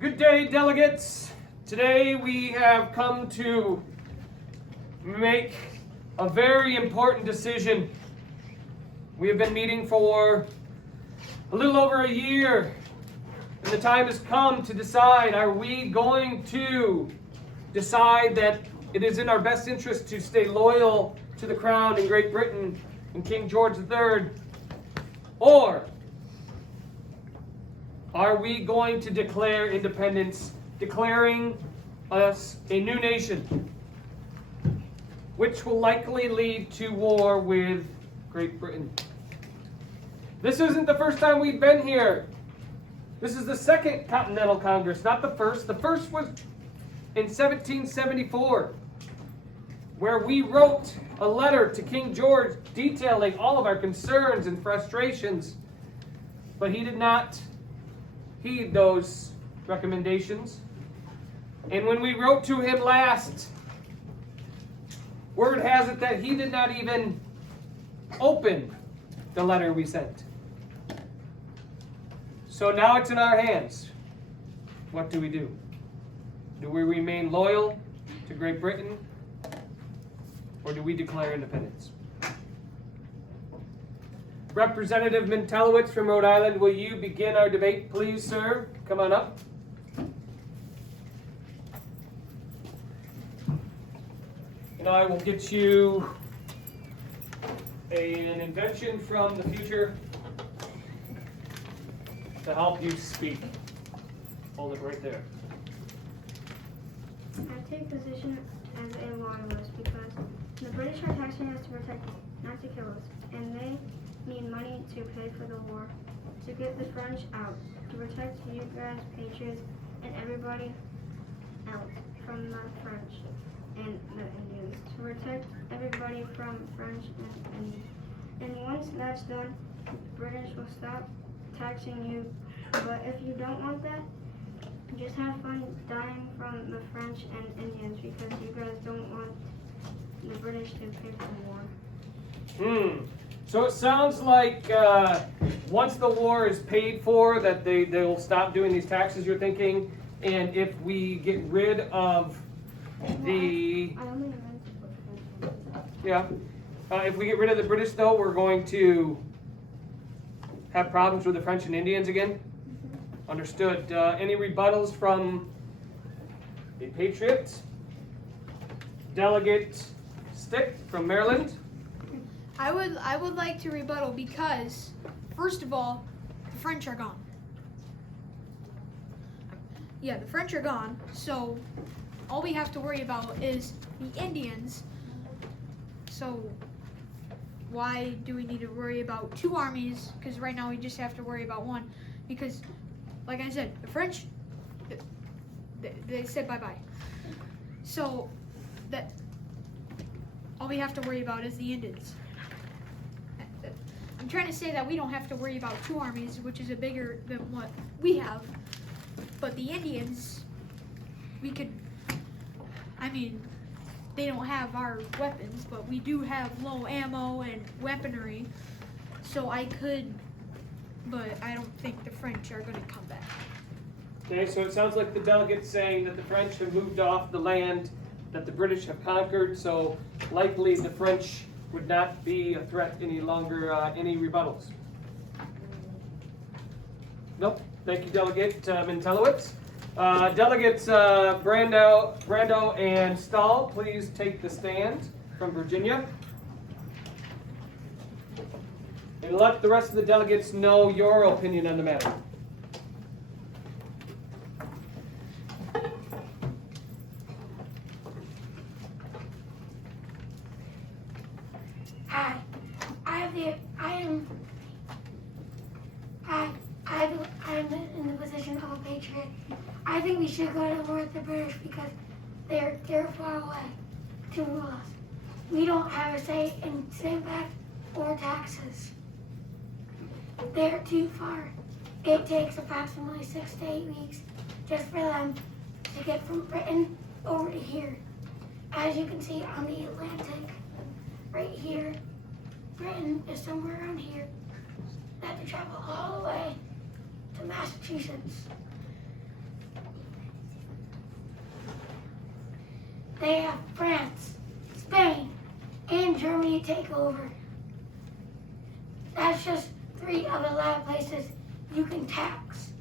Good day, delegates. Today we have come to make a very important decision. We have been meeting for a little over a year, and the time has come to decide, are we going to decide that it is in our best interest to stay loyal to the crown in Great Britain and King George III, or are we going to declare independence, declaring us a new nation, which will likely lead to war with Great Britain? This isn't the first time we've been here. This is the second Continental Congress, not the first. The first was in 1774, where we wrote a letter to King George detailing all of our concerns and frustrations, but he did not heed those recommendations. And when we wrote to him last, word has it that he did not even open the letter we sent. So now it's in our hands. What do we do? Do we remain loyal to Great Britain, or do we declare independence? Representative Mintelowitz from Rhode Island, will you begin our debate, please, sir? Come on up. And I will get you an invention from the future to help you speak. Hold it right there. I take position as a loyalist because the British are taxing us to protect us, not to kill us, and they need money to pay for the war, to get the French out, to protect you guys, patriots, and everybody else from the French and the Indians, to protect everybody from French and Indians. And once that's done, the British will stop taxing you. But if you don't want that, just have fun dying from the French and Indians because you guys don't want the British to pay for the war. So it sounds like once the war is paid for, that they'll stop doing these taxes, you're thinking, and if we get rid of the... I only meant to put French. Yeah. If we get rid of the British, though, we're going to have problems with the French and Indians again? Understood. Any rebuttals from the Patriot? Delegate Stick from Maryland? I would like to rebuttal because, first of all, the French are gone. Yeah, the French are gone, so all we have to worry about is the Indians. So why do we need to worry about two armies? Because right now we just have to worry about one. Because, like I said, the French, they said bye-bye. So that all we have to worry about is the Indians. I'm trying to say that we don't have to worry about two armies, which is a bigger than what we have. But the Indians, we could, they don't have our weapons, but we do have low ammo and weaponry. So but I don't think the French are going to come back. Okay, so it sounds like the delegate's saying that the French have moved off the land that the British have conquered, so likely the French would not be a threat any longer. Any rebuttals? Nope. Thank you, Delegate Mintelowitz. Delegates Brando and Stahl, please take the stand from Virginia. And let the rest of the delegates know your opinion on the matter. I'm in the position of a patriot. I think we should go to war with the British because they're far away to rule us. We don't have a say in sandbags or taxes. They're too far. It takes approximately 6 to 8 weeks just for them to get from Britain over to here. As you can see on the Atlantic, right here, Britain is somewhere around here. They have to travel all the way to Massachusetts. they have France, Spain, and Germany take over. That's just 3 of the 11 places you can tax.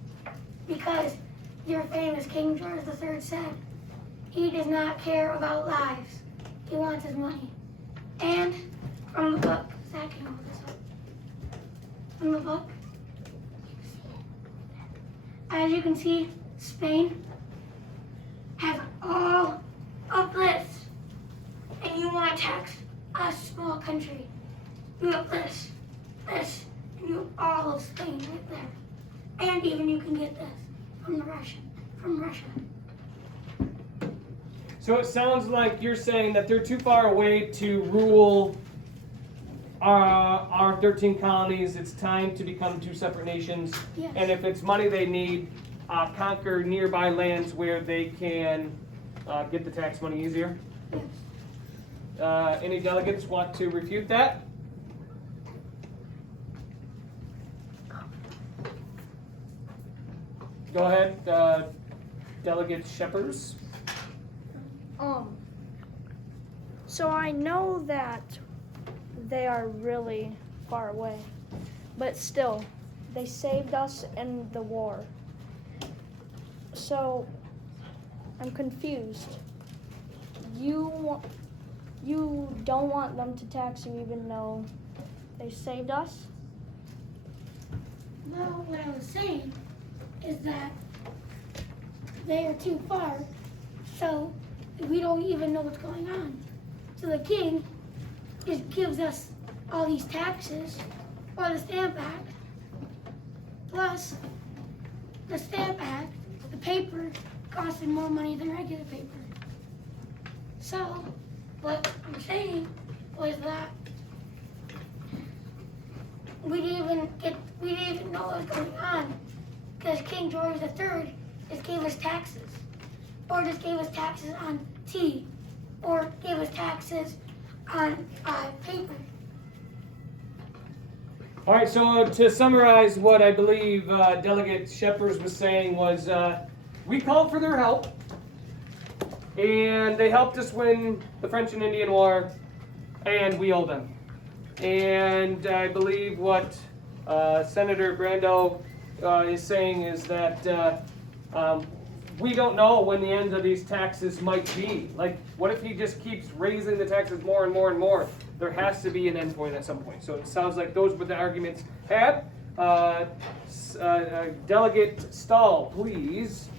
Because your famous King George III said, he does not care about lives. He wants his money. And from the book, Zach, can you hold this up? From the book, as you can see, Spain has all of this. And you want to tax a small country. You have this, and you have all of Spain right there. And even you can get this from Russia. So it sounds like you're saying that they're too far away to rule our 13 colonies. It's time to become 2 separate nations. Yes. And if it's money they need, conquer nearby lands where they can get the tax money easier. Yes. Any delegates want to refute that? Go ahead, Delegate Shepers. So I know that they are really far away, but still, they saved us in the war. So I'm confused. You don't want them to tax you even though they saved us? No, what I was saying is that they are too far, so we don't even know what's going on. So the king just gives us all these taxes, or the Stamp Act, plus the Stamp Act, the paper costed more money than regular paper. So what I'm saying was that we didn't even know what was going on because King George III just gave us taxes, or just gave us taxes on tea, or gave us taxes on paper. All right, so to summarize what I believe Delegate Shepers was saying was we called for their help, and they helped us win the French and Indian War, and we owe them. And I believe what Senator Brando is saying is that we don't know when the end of these taxes might be. Like, what if he just keeps raising the taxes more and more and more? There has to be an end point at some point. So it sounds like those were the arguments had. Delegate Stahl, please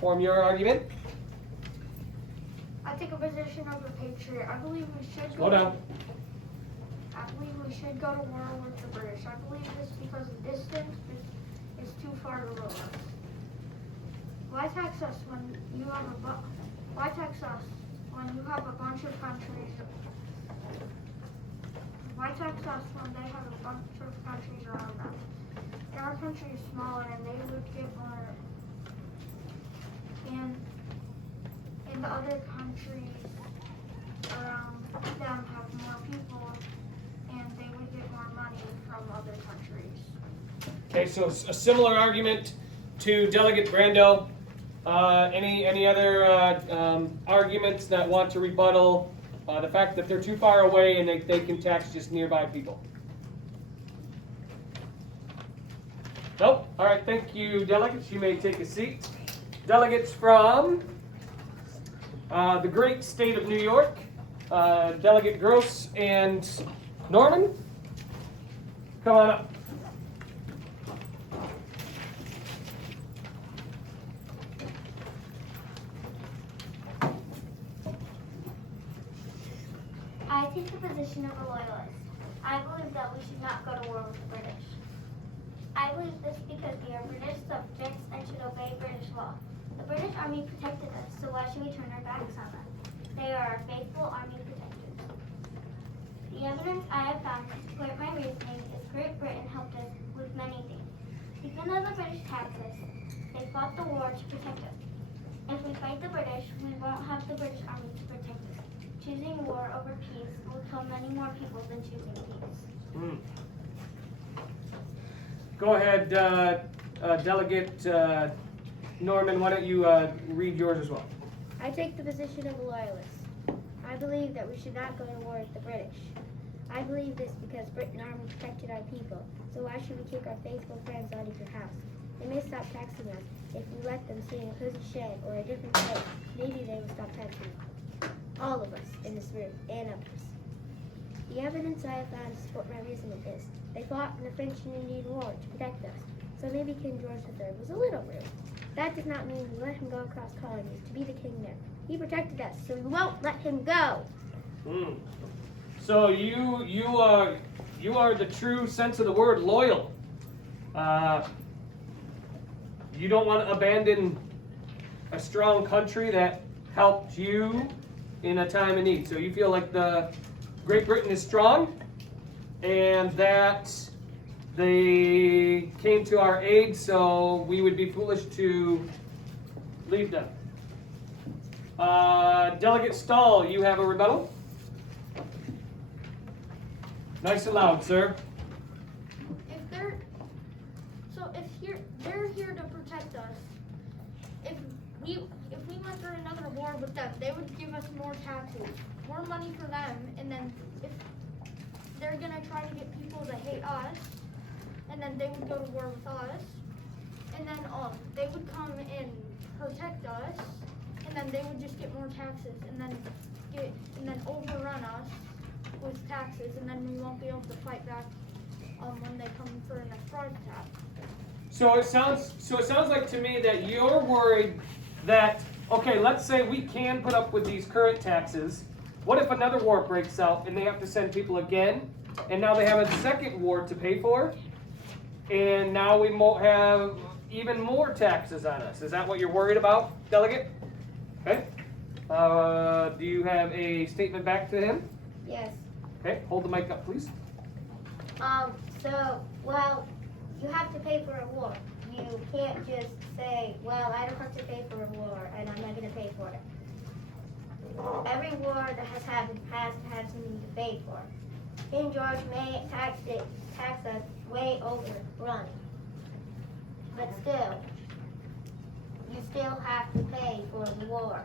form your argument. I take a position of a patriot. I believe we should Slow down. I believe we should go to war with the British. I believe this because the distance is too far to rule us. Why tax us when you have why tax us when you have a bunch of countries? Why tax us when they have a bunch of countries around them? Our country is smaller and they would get more. And the other countries around them have more people and they would get more money from other countries. Okay, so a similar argument to Delegate Brando. Any other arguments that want to rebuttal the fact that they're too far away and they can tax just nearby people? Nope. All right, thank you, delegates. You may take a seat. Delegates from the great state of New York, Delegate Gross and Norman, come on up. I take the position of a loyalist. I believe that we should not go to war with the British. I believe this because we are British subjects and should obey British law. The British Army protected us, so why should we turn our backs on them? They are our faithful Army protectors. The evidence I have found to support my reasoning is Great Britain helped us with many things. Even though the British taxed us, they fought the war to protect us. If we fight the British, we won't have the British Army to protect us. Choosing war over peace will kill many more people than choosing peace. Go ahead, Delegate Norman, why don't you read yours as well? I take the position of a loyalist. I believe that we should not go to war with the British. I believe this because Britain Army protected our people, so why should we kick our faithful friends out of your house? They may stop taxing us if we let them stay in a cozy shed or a different place. Maybe they will stop taxing all of us in this room and others. The evidence I have found to support my reasoning is they fought in the French and Indian War to protect us, so maybe King George III was a little rude. That does not mean we let him go across colonies to be the king there. He protected us, so we won't let him go. So you are the true sense of the word loyal. You don't want to abandon a strong country that helped you in a time of need. So you feel like the Great Britain is strong and that they came to our aid, so we would be foolish to leave them. Delegate Stahl, you have a rebuttal? Nice and loud, sir. They're here to protect us. If we went through another war with them, they would give us more taxes, more money for them, and then if they're gonna try to get people to hate us, and then they would go to war with us, and then they would come and protect us, and then they would just get more taxes, and then overrun us with taxes, and then we won't be able to fight back when they come for an surprise attack. So it sounds like to me that you're worried that, okay, let's say we can put up with these current taxes. What if another war breaks out and they have to send people again, and now they have a second war to pay for, and now we won't have even more taxes on us? Is that what you're worried about, Delegate? Okay. Do you have a statement back to him? Yes. Okay, hold the mic up, please. Well, you have to pay for a war. You can't just say, well, I don't have to pay for a war, and I'm not going to pay for it. Every war that has happened has to have something to pay for. King George may tax us way overrun. But still, you still have to pay for the war.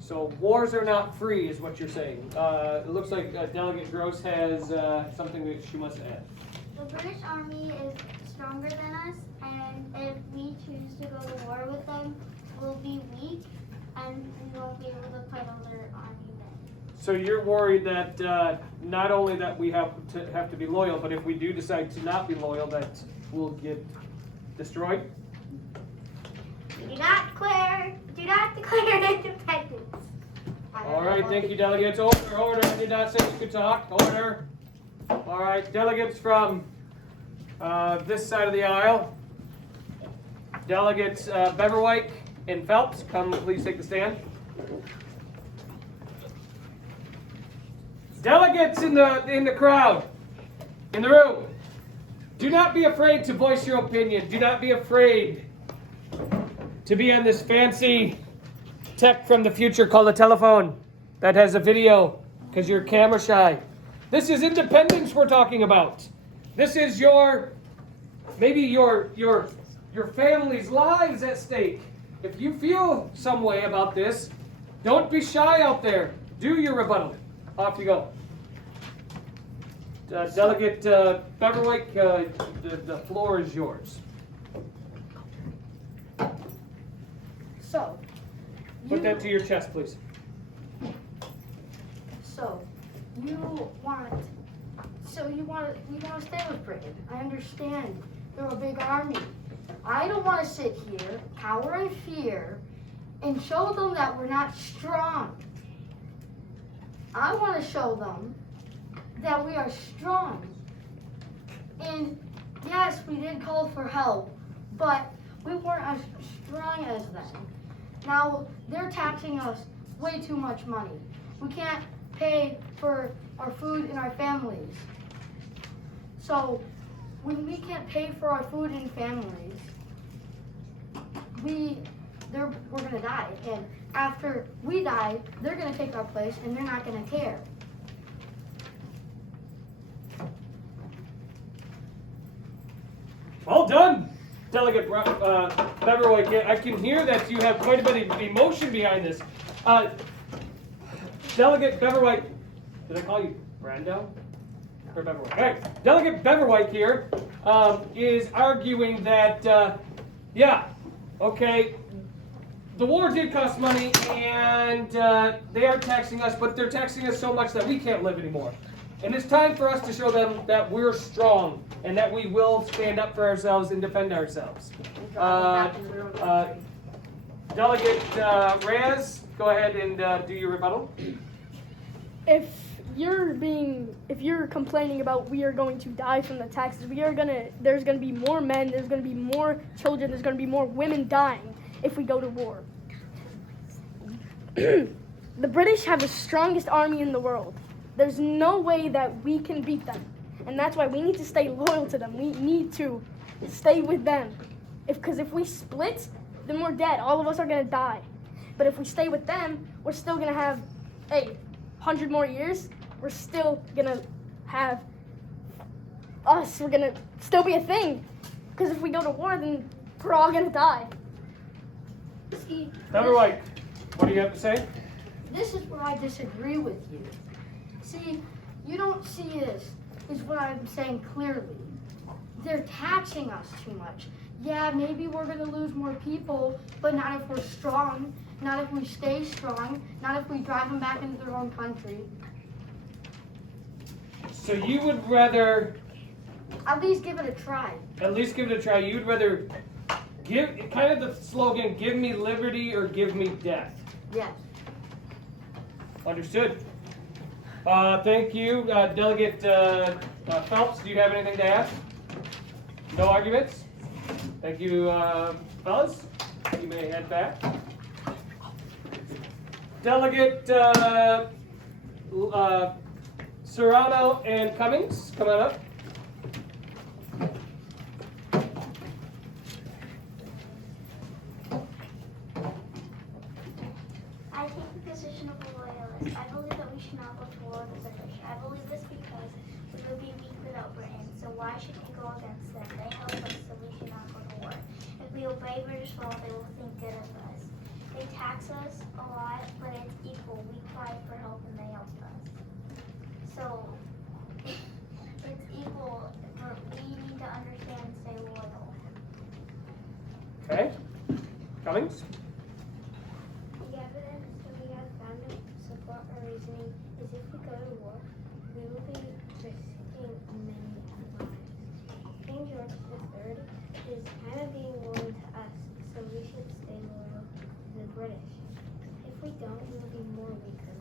So wars are not free, is what you're saying. It looks like Delegate Gross has something that she must add. The British Army is stronger than us, and if we choose to go to war with them, we'll be weak, and we won't be able to fight on their army then. So you're worried that not only that we have to be loyal, but if we do decide to not be loyal, that we'll get destroyed? Do not declare independence. All right, thank you, delegates. Order. I did not say you could talk. Order. All right, delegates from this side of the aisle. Delegates Beverwyk and Phelps, come please take the stand. Delegates in the crowd, in the room, do not be afraid to voice your opinion. Do not be afraid to be on this fancy tech from the future called a telephone that has a video because you're camera shy. This is independence we're talking about. This is maybe your family's lives at stake. If you feel some way about this, don't be shy out there. Do your rebuttal. Off you go. Delegate Beverwyk, the floor is yours. So, Put that to your chest, please. you want to stay with Britain. I understand. They're a big army. I don't want to sit here, cower in fear, and show them that we're not strong. I want to show them that we are strong. And yes, we did call for help, but we weren't as strong as them. Now, they're taxing us way too much money. We can't pay for our food and our families. So, when we can't pay for our food and families, we're gonna die. And after we die, they're gonna take our place and they're not gonna care. All done, Delegate Beverwyk. I can hear that you have quite a bit of emotion behind this. Delegate Beverwhite. Did I call you Brando? Or Beverwhite? All right. Delegate Beverwhite here is arguing that, yeah, okay, the war did cost money, and they are taxing us, but they're taxing us so much that we can't live anymore. And it's time for us to show them that we're strong and that we will stand up for ourselves and defend ourselves. Delegate Reyes, go ahead and do your rebuttal. If you're complaining about we are going to die from the taxes, there's gonna be more men, there's gonna be more children, there's gonna be more women dying if we go to war. The British have the strongest army in the world. There's no way that we can beat them. And that's why we need to stay loyal to them. We need to stay with them. Because if we split, then we're dead. All of us are gonna die. But if we stay with them, we're still gonna have 100 more years. We're still gonna have us. We're gonna still be a thing. Because if we go to war, then we're all gonna die. See, Beverwhite, what do you have to say? this is where I disagree with you. See, you don't see this, is what I'm saying clearly. They're taxing us too much. Yeah, maybe we're gonna lose more people, but not if we're strong, not if we stay strong, not if we drive them back into their own country. So you would rather At least give it a try. at least give it a try. You'd rather give, kind of the slogan, give me liberty or give me death. Yes. Understood. Thank you. Delegate Phelps, do you have anything to add? No arguments? Thank you, fellas. You may head back. Delegate Serrano and Cummings, come on up. I take the position of a loyalist. I believe that we should not go to war with the British. I believe this because we would be weak without Britain. So why should we go against them? They help us, so we should not go to war. If we obey British law, they will think good of us. They tax us a lot, but it's equal. We cry for help and they help us. So it's equal, but we need to understand and stay loyal. Okay. Cummings? The evidence that we have found to support our reasoning is if we go to war, we will be risking many lives. King George III is kind of being loyal to us, so we should stay loyal to the British. If we don't, we will be more weaker.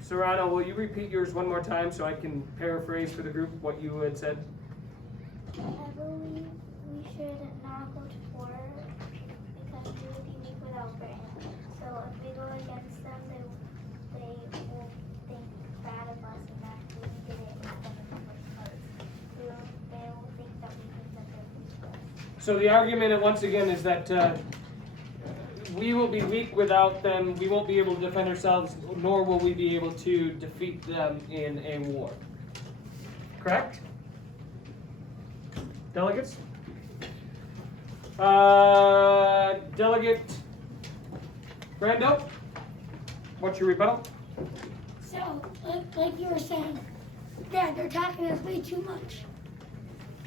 Serrano, will you repeat yours one more time so I can paraphrase for the group what you had said? I believe we should not go to war because we will be weak without Britain. So if we go against them, they will think bad of us and that we did it instead of the first place. They will think that we did that. So the argument, once again, is that we will be weak without them. We won't be able to defend ourselves, nor will we be able to defeat them in a war. Correct? Delegates? Delegate Brando, what's your rebuttal? So, like you were saying, Dad, they're taxing us way too much.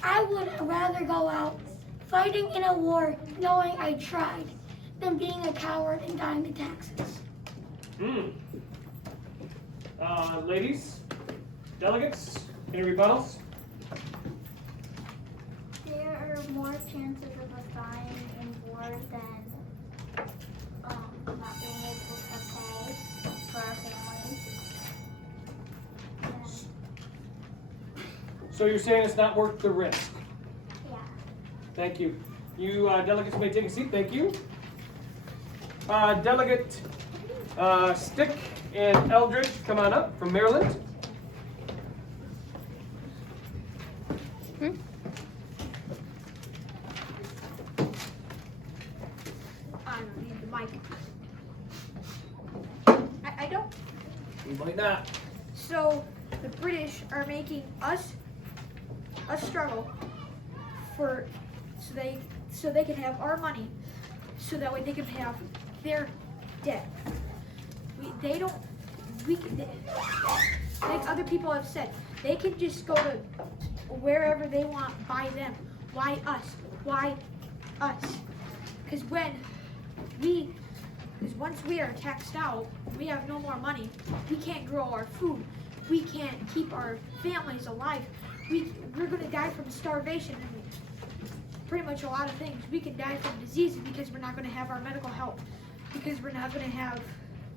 I would rather go out fighting in a war knowing I tried than being a coward and dying to taxes. Ladies, delegates, any rebuttals? There are more chances of us dying in war than not being able to pay for our families. So you're saying it's not worth the risk? Yeah. Thank you. You delegates may take a seat. Thank you. Delegate Stick and Eldridge, come on up from Maryland. I don't need the mic. I don't. You might not. So the British are making us struggle for so they can have our money, so that way they can have their debt. They don't. Like other people have said, they can just go to wherever they want by them. Why us? Why us? Because once we are taxed out, we have no more money. We can't grow our food. We can't keep our families alive. We're going to die from starvation and pretty much a lot of things. We can die from diseases because we're not going to have our medical help, because we're not going to have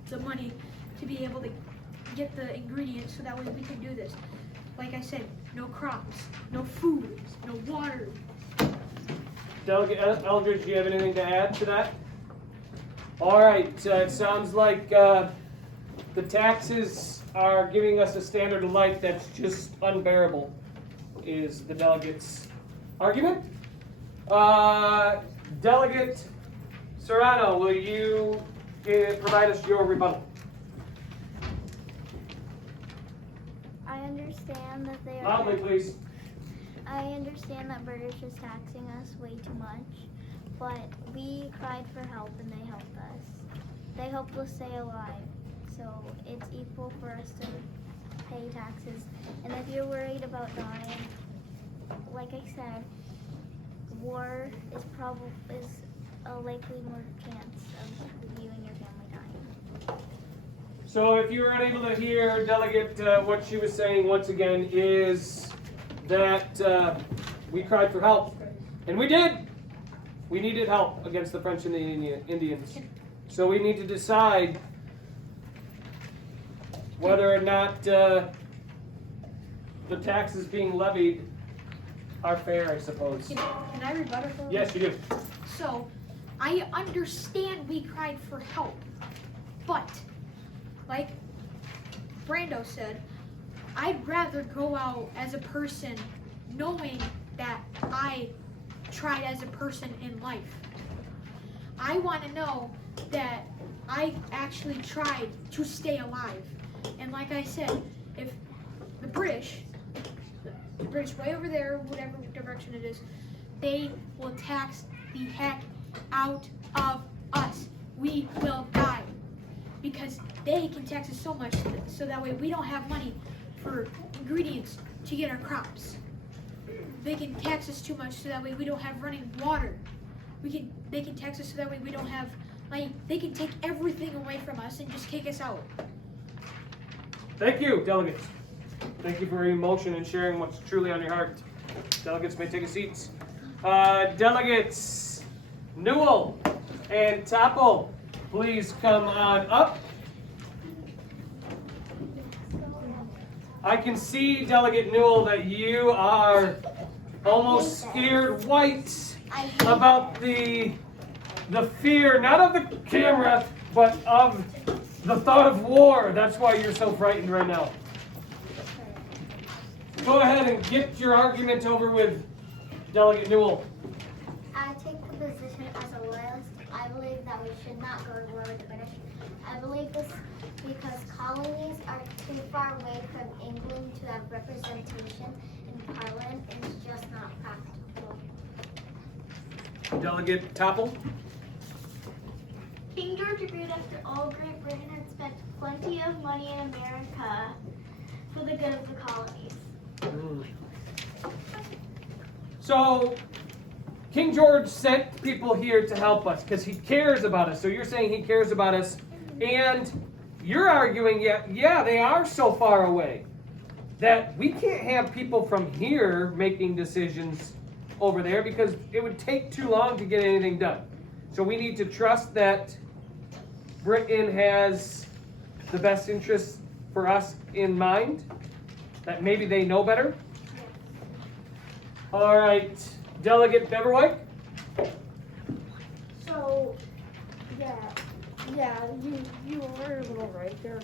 the money to be able to get the ingredients so that way we can do this. Like I said, no crops, no food, no water. Delegate Eldridge, do you have anything to add to that? All right, it sounds like the taxes are giving us a standard of life that's just unbearable, is the delegate's argument. Delegate Serrano, will you provide us your rebuttal? I understand that they are. Loudly, please. I understand that British is taxing us way too much, but we cried for help and they helped us. They helped us stay alive, so it's equal for us to pay taxes. And if you're worried about dying, like I said, war is a likely more chance of you and your family dying. So if you were unable to hear Delegate, what she was saying once again is that we cried for help. And we did. We needed help against the French and the Indians. So we need to decide whether or not the taxes being levied are fair, I suppose. Can I rebut it for a Yes, you do. So, I understand we cried for help, but, like Brando said, I'd rather go out as a person knowing that I tried as a person in life. I want to know that I actually tried to stay alive. And like I said, if the British way over there, whatever direction it is, they will tax the heck out of us. We will die because they can tax us so much so that way we don't have money for ingredients to get our crops. They can tax us too much so that way we don't have running water. They can tax us so that way we don't have, like, they can take everything away from us and just kick us out. Thank you, delegates. Thank you for your emotion and sharing what's truly on your heart. Delegates may take a seat. Delegates Newell and Topple, please come on up. I can see, Delegate Newell, that you are almost scared white about the fear, not of the camera, but of the thought of war. That's why you're so frightened right now. Go ahead and get your argument over with, Delegate Newell. I take the position as a loyalist. I believe that we should not go to war with the British. I believe this because colonies are too far away from England to have representation in Parliament, and it's just not practical. Delegate Topple. King George agreed after all Great Britain had spent plenty of money in America for the good of the colonies. So, King George sent people here to help us because he cares about us. So you're saying he cares about us, and you're arguing, yeah, they are so far away that we can't have people from here making decisions over there because it would take too long to get anything done. So we need to trust that Britain has the best interests for us in mind, that maybe they know better. All right, Delegate Beverwhite. So, yeah, you were a little right. They're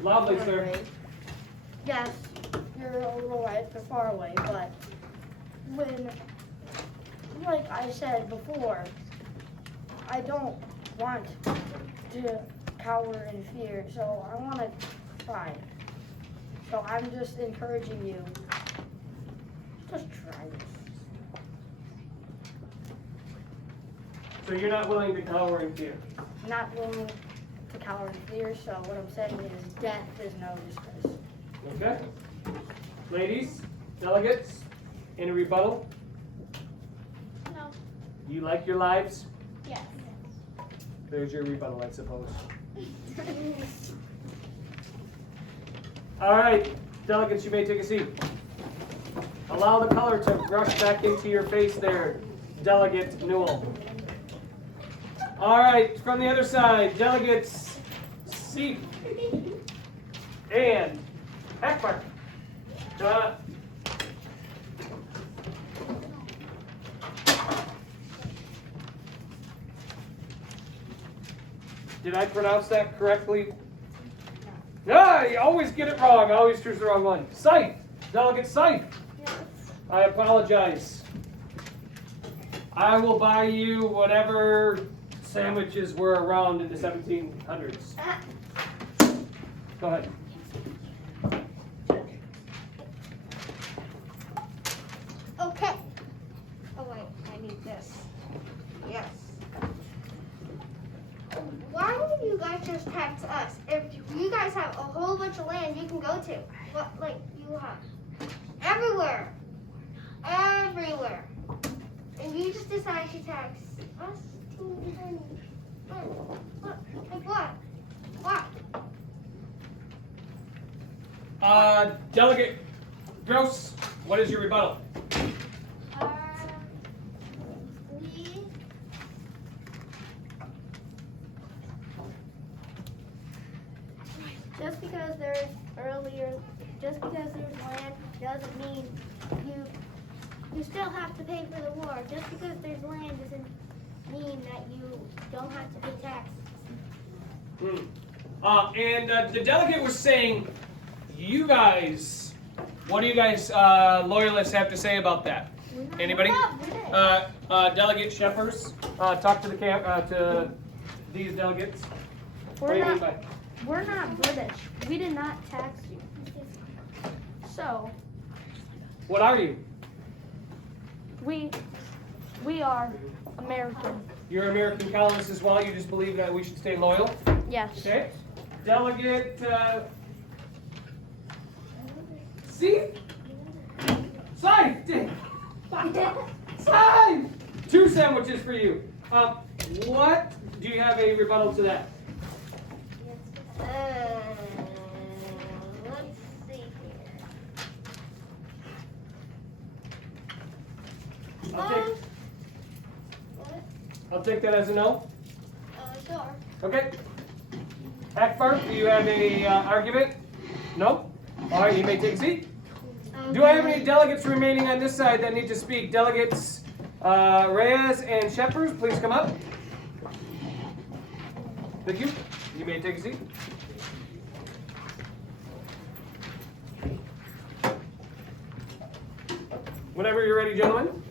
Loudly, far sir. away. Yes, you're a little right. They're far away, but when, like I said before, I don't want to cower in fear, so I want to try. So I'm just encouraging you. Just try this. So you're not willing to cower in fear. Not willing to cower in fear, so what I'm saying is death is no disgrace. Okay. Ladies, delegates, any rebuttal? No. You like your lives? Yes. There's your rebuttal, I suppose. All right, delegates, you may take a seat. Allow the color to rush back into your face there, Delegate Newell. All right, from the other side, delegates Seep and Eckbart. Did I pronounce that correctly? No, you always get it wrong. I always choose the wrong one. Scythe. Delegate Scythe. Yes. I apologize. I will buy you whatever sandwiches were around in the 1700s. Go ahead. Okay. Oh wait, I need this. Yes. Why don't you guys just tax us? If you guys have a whole bunch of land you can go to, what like you have everywhere, everywhere, and you just decide to tax us too tiny. What? Like what? What? Delegate Gross, what is your rebuttal? We just because there's land doesn't mean you still have to pay for the war. Just because there's land doesn't mean that you don't have to pay taxes. And the delegate was saying, you guys, what do you guys loyalists have to say about that? Anybody? Delegate Shepers, talk to the to these delegates. What do you mean by? We're not British. We did not tax you. So What are you? we are American. You're American colonists as well. You just believe that we should stay loyal. Yes. Okay. Delegate. See? Scythe! Scythe! 2 sandwiches for you. What? Do you have a rebuttal to that? Let's see here. I'll take that as a no. Sure. Okay. Akbar, do you have a argument? No? All right, you may take a seat. Do I have any delegates remaining on this side that need to speak? Delegates Reyes and Shepers, please come up. Thank you. You may take a seat. Whenever you're ready, gentlemen.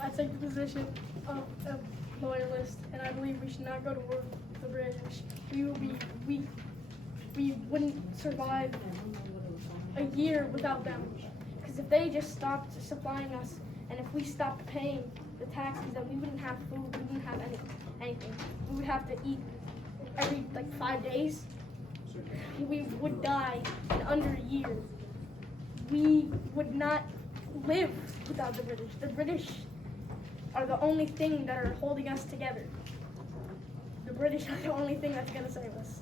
I take the position of a loyalist, and I believe we should not go to war with the British. We wouldn't survive a year without them. Because if they just stopped supplying us, and if we stopped paying the taxes, then we wouldn't have food, we wouldn't have anything. We would have to eat every 5 days. We would die in under a year. We would not live without the British. The British are the only thing that are holding us together. The British are the only thing that's going to save us.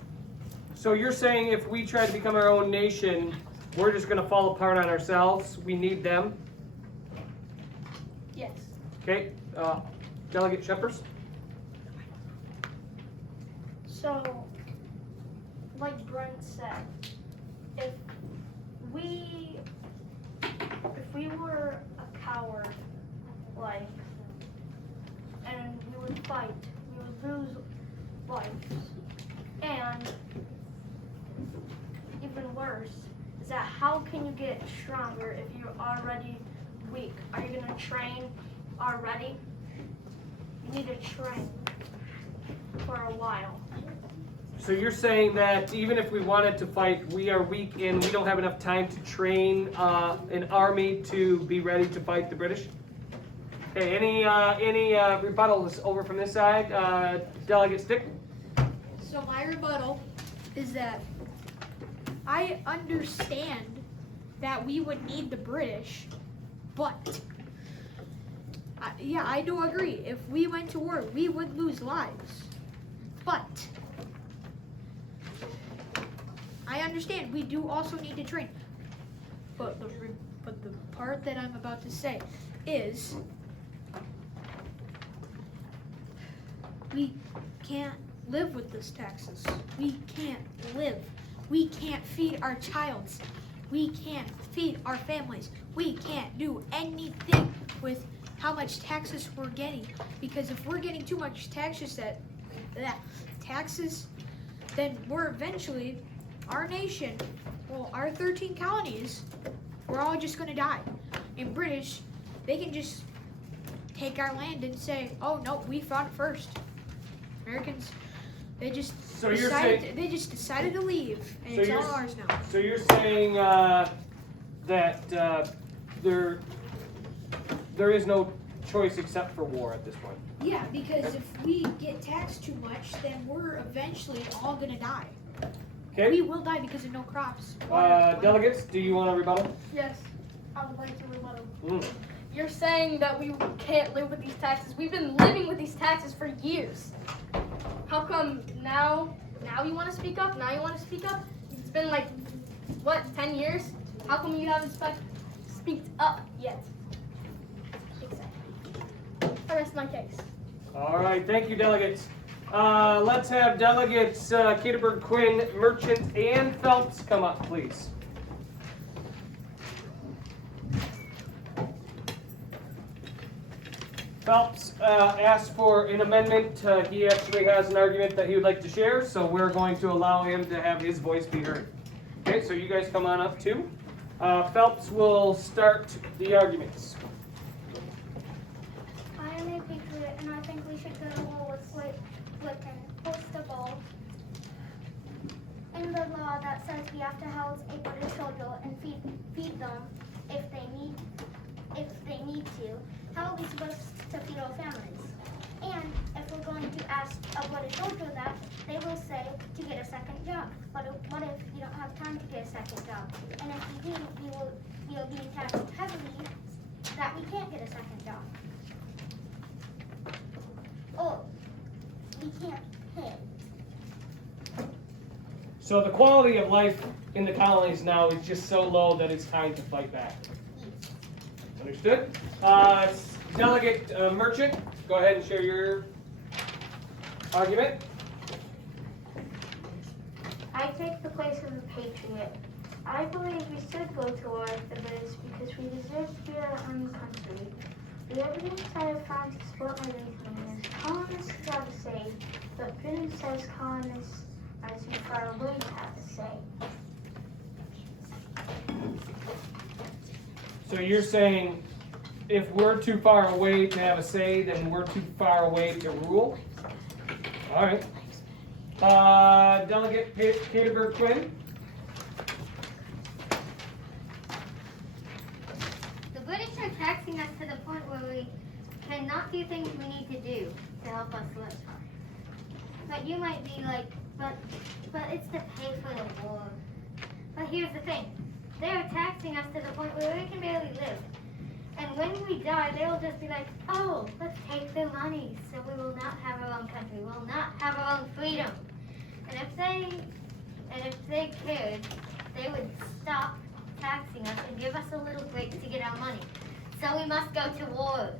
So you're saying if we try to become our own nation, we're just going to fall apart on ourselves? We need them? Yes. Okay. Delegate Shepers? So, like Brent said, if we were a coward, and we would fight, we would lose lives. And even worse is that how can you get stronger if you're already weak? Are you gonna train already? You need to train for a while. So you're saying that even if we wanted to fight, we are weak and we don't have enough time to train an army to be ready to fight the British? Okay, any rebuttals over from this side? Delegate Stick? So my rebuttal is that I understand that we would need the British, but yeah, I do agree. If we went to war, we would lose lives. But I understand we do also need to train. But the part that I'm about to say is we can't live with this taxes. We can't live. We can't feed our childs. We can't feed our families. We can't do anything with how much taxes we're getting. Because if we're getting too much taxes, then we're eventually, our nation, well, our 13 colonies, we're all just gonna die. In British, they can just take our land and say, oh no, we fought it first. Americans, they just decided to leave, and So it's you're all ours now. So you're saying that there is no choice except for war at this point? Yeah, because if we get taxed too much, then we're eventually all gonna die. Okay. We will die because of no crops. Delegates, do you want to rebuttal? Yes, I would like to rebuttal. Mm. You're saying that we can't live with these taxes. We've been living with these taxes for years. How come now you want to speak up? Now you want to speak up? It's been like, what, 10 years? How come you haven't speaked up yet? Exactly. I rest my case. All right, thank you, delegates. Let's have delegates Keterberg, Quinn, Merchant, and Phelps come up, please. Phelps asked for an amendment. He actually has an argument that he would like to share, so we're going to allow him to have his voice be heard. Okay, so you guys come on up too. Phelps will start the arguments. I am a patriot, and I think we should go to war with Britain. First of all, in the law that says we have to house a British soldier and feed them if they need to, how are we supposed to feed our families? And if we're going to ask a British soldier that, they will say to get a second job. But what if you don't have time to get a second job? And if you do, we will be taxed heavily that we can't get a second job. Or we can't pay. So the quality of life in the colonies now is just so low that it's time to fight back. Understood? Delegate Merchant, go ahead and share your argument. I take the place of the patriot. I believe we should go to war with the British because we deserve to be our own country. The evidence I have found to support my reasoning is colonists have a say, but Britain says colonists are too far away to have a say. So you're saying if we're too far away to have a say, then we're too far away to rule? All right. Delegate Keterberg Quinn. The British are taxing us to the point where we cannot do things we need to do to help us live. But you might be like, but it's to pay for the war. But here's the thing. They are taxing us to the point where we can barely live. And when we die, they will just be like, oh, let's take their money so we will not have our own country. We will not have our own freedom. And if they cared, they would stop taxing us and give us a little break to get our money. So we must go to war.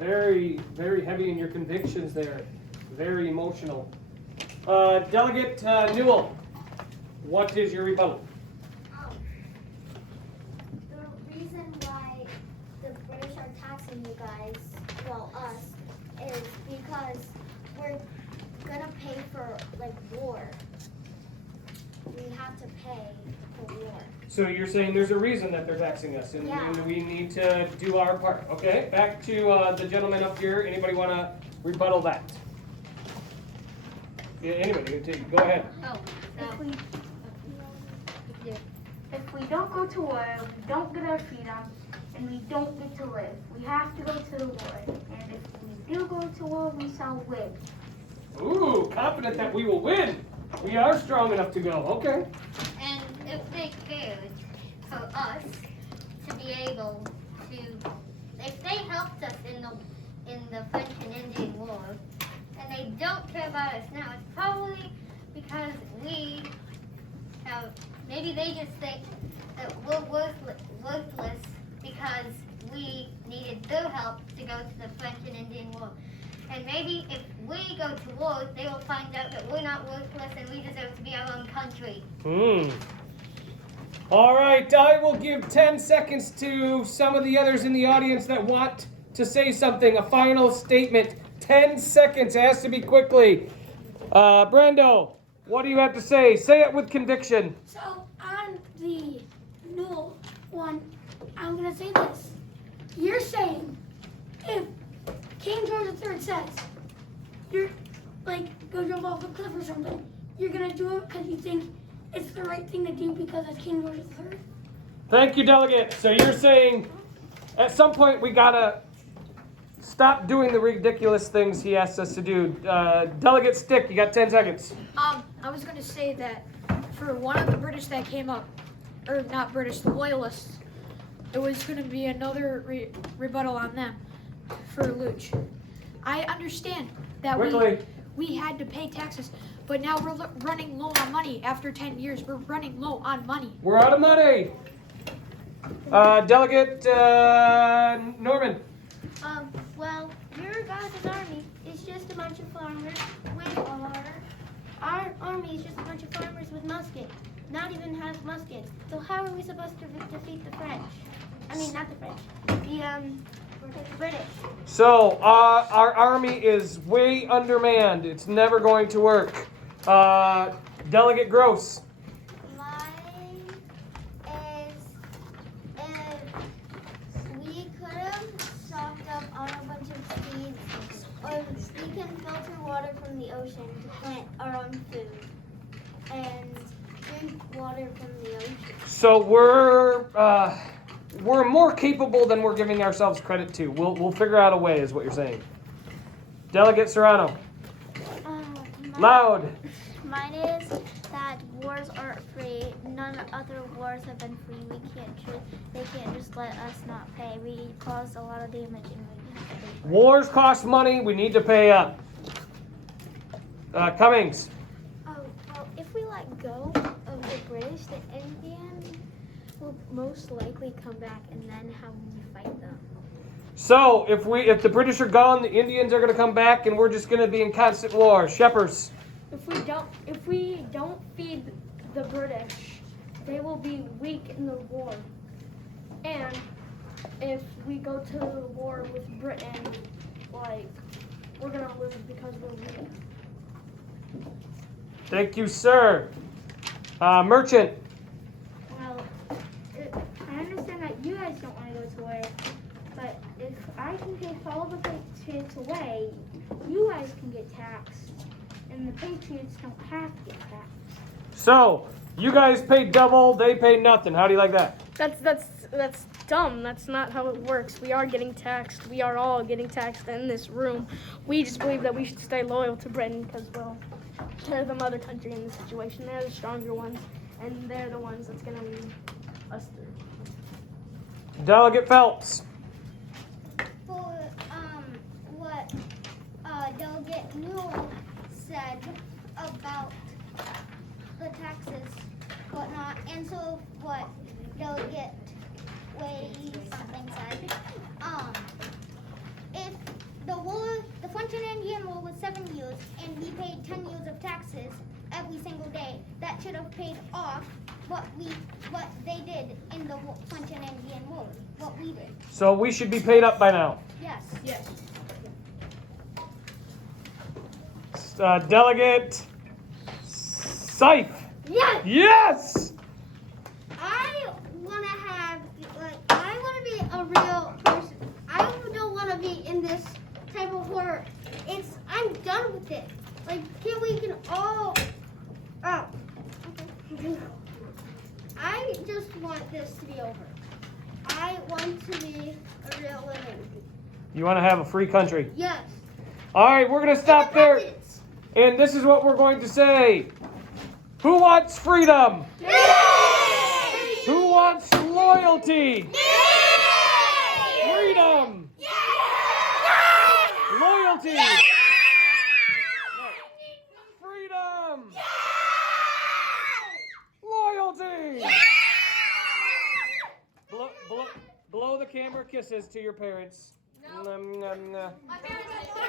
Very, very heavy in your convictions there. Very emotional. Delegate Newell, what is your rebuttal? The reason why the British are taxing you guys, well, us, is because we're gonna pay for, like, war. We have to pay for war. So you're saying there's a reason that they're taxing us, and Yeah. we need to do our part. Okay, back to the gentleman up here. Anybody want to rebuttal that? Yeah, anybody, go ahead. If we don't go to war, we don't get our freedom, and we don't get to live. We have to go to the war, and if we do go to war, we shall win. Ooh, confident that we will win. We are strong enough to go. Okay. And if they cared for us to be able to, if they helped us in the French and Indian War, and they don't care about us now, it's probably because we have, maybe they just think that we're worthless because we needed their help to go to the French and Indian War. And maybe if we go to war, they will find out that we're not worthless and we deserve to be our own country. All right, I will give 10 seconds to some of the others in the audience that want to say something, a final statement. 10 seconds, it has to be quickly. Brendo, what do you have to say? Say it with conviction. So on the new one, I'm gonna say this. You're saying if King George III says you're like go jump off a cliff or something, you're gonna do it because you think it's the right thing to do because it's King George III? Thank you, Delegate. So you're saying at some point we gotta stop doing the ridiculous things he asks us to do. Delegate Stick, you got 10 seconds. I was going to say that for one of the British that came up, or not British, the Loyalists, it was going to be another rebuttal on them for Luch. I understand that we had to pay taxes, but now we're running low on money. After 10 years, we're running low on money. We're out of money. Delegate Norman. Well, your guys' army is just a bunch of farmers with our army is just a bunch of farmers with muskets. Not even has muskets. So how are we supposed to defeat the French? I mean, not the French. The British. So our army is way undermanned. It's never going to work. Delegate Gross. Mine is if we could have stocked up on a bunch of seeds, or we can filter water from the ocean to plant our own food and drink water from the ocean. So we're more capable than we're giving ourselves credit to. We'll figure out a way, is what you're saying. Delegate Serrano. Loud. Mine is that wars aren't free. None other wars have been free. They can't just let us not pay. We caused a lot of damage and we have to pay for it. Wars cost money. We need to pay up. Cummings. Oh, well, if we let go of the British, the Indians will most likely come back, and then how will we fight them? So if the British are gone, the Indians are going to come back, and we're just going to be in constant war. Shepherds. If we don't feed the British, they will be weak in the war. And if we go to war with Britain, like, we're gonna lose because we're weak. Thank you, sir. Merchant. Well, I understand that you guys don't want to go to war, but if I can take all the Patriots away, you guys can get taxed, and the Patriots don't have to get taxed. So you guys pay double, they pay nothing. How do you like that? That's dumb. That's not how it works. We are getting taxed. We are all getting taxed in this room. We just believe that we should stay loyal to Britain because, well, they're the mother country in this situation. They're the stronger ones, and they're the ones that's going to lead us through. Delegate Phelps. For what Delegate Newell said about the taxes, whatnot, and so what Delegate Way something said, if the French and Indian War was 7 years, and we paid 10 years of taxes every single day, that should have paid off what they did in the French and Indian War, what we did. So we should be paid up by now. Yes. Yes. Delegate Scythe. Yes. Yes. I want to be a real person. I don't want to be in this type of horror. I'm done with it. Like, we can all. Oh. Okay. I just want this to be over. I want to be a real woman. You want to have a free country? Yes. All right, we're going to stop there. And this is what we're going to say. Who wants freedom? Yay! Who wants loyalty? Yay! Freedom! Yay! Loyalty! Freedom! Loyalty! Blow the camera kisses to your parents. No. My parents are